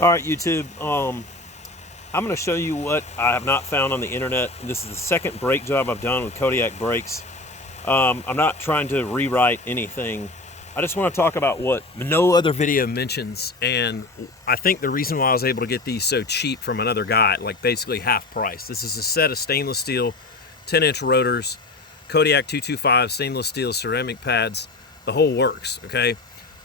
All right, YouTube. I'm going to show you what I have not found on the internet. This is the second brake job I've done with Kodiak Brakes. I'm not trying to rewrite anything. I just want to talk about what no other video mentions, and I think the reason why I was able to get these so cheap from another guy, like basically half price. This is a set of stainless steel 10-inch rotors, Kodiak 225 stainless steel ceramic pads, the whole works, okay?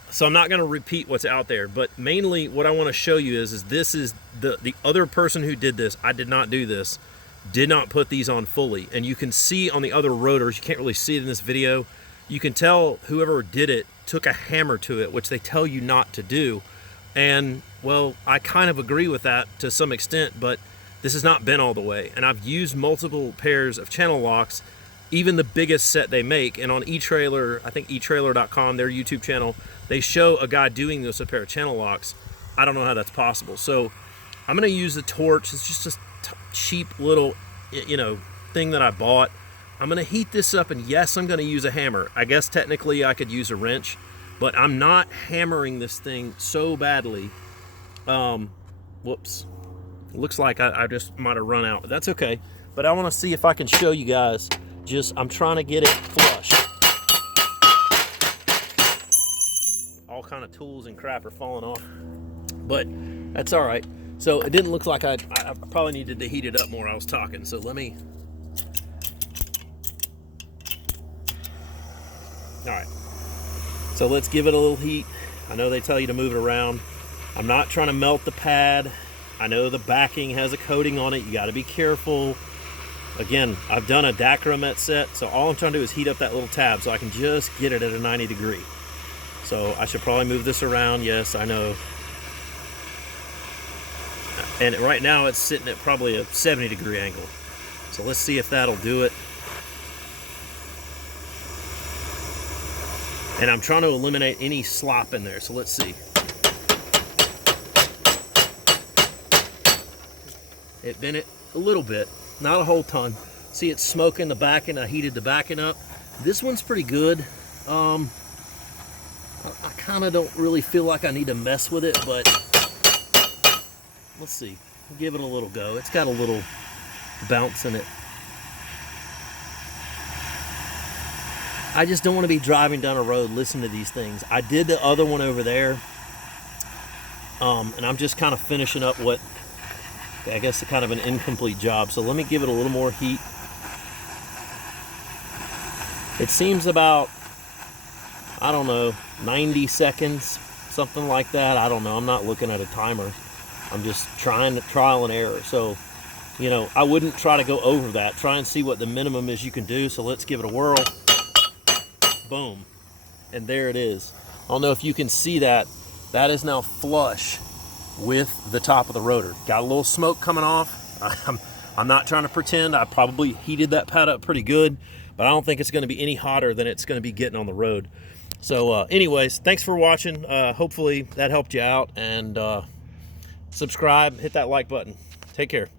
So I'm not going to repeat what's out there, but mainly what I want to show you is this is the other person who did this. I did not do this, did not put these on fully. And you can see on the other rotors, you can't really see it in this video, you can tell whoever did it took a hammer to it, which they tell you not to do. And well, I kind of agree with that to some extent, but this has not been all the way. And I've used multiple pairs of channel locks, even the biggest set they make. And on eTrailer, I think eTrailer.com, their YouTube channel, they show a guy doing this with a pair of channel locks. I don't know how that's possible. So I'm gonna use the torch. It's just a cheap little, thing that I bought. I'm gonna heat this up, and yes, I'm gonna use a hammer. I guess technically I could use a wrench, but I'm not hammering this thing so badly. Whoops. Looks like I just might have run out. That's okay. But I wanna see if I can show you guys. I'm trying to get it flush. All kind of tools and crap are falling off, but that's all right. So it didn't look like I probably needed to heat it up more. I was talking, so let me. All right, so let's give it a little heat. I know they tell you to move it around. I'm not trying to melt the pad. I know the backing has a coating on it. You got to be careful. Again, I've done a Dacromet set, so all I'm trying to do is heat up that little tab so I can just get it at a 90 degree. So I should probably move this around. Yes, I know. And right now it's sitting at probably a 70 degree angle. So let's see if that'll do it. And I'm trying to eliminate any slop in there. So let's see. It bent it a little bit, not a whole ton. See, it's smoking the backing. I heated the backing up. This one's pretty good. I kind of don't really feel like I need to mess with it, but let's see. Give it a little go. It's got a little bounce in it. I just don't want to be driving down a road listening to these things. I did the other one over there, and I'm just kind of finishing up what I guess kind of an incomplete job. So let me give it a little more heat. It seems about, I don't know, 90 seconds, something like that. I don't know. I'm not looking at a timer. I'm just trying to trial and error. So, I wouldn't try to go over that. Try and see what the minimum is you can do. So let's give it a whirl. Boom. And there it is. I don't know if you can see that. That is now flush with the top of the rotor. Got a little smoke coming off. I'm not trying to pretend. I probably heated that pad up pretty good, but I don't think it's going to be any hotter than it's going to be getting on the road. So anyways, thanks for watching. Hopefully that helped you out, and subscribe, hit that like button. Take care.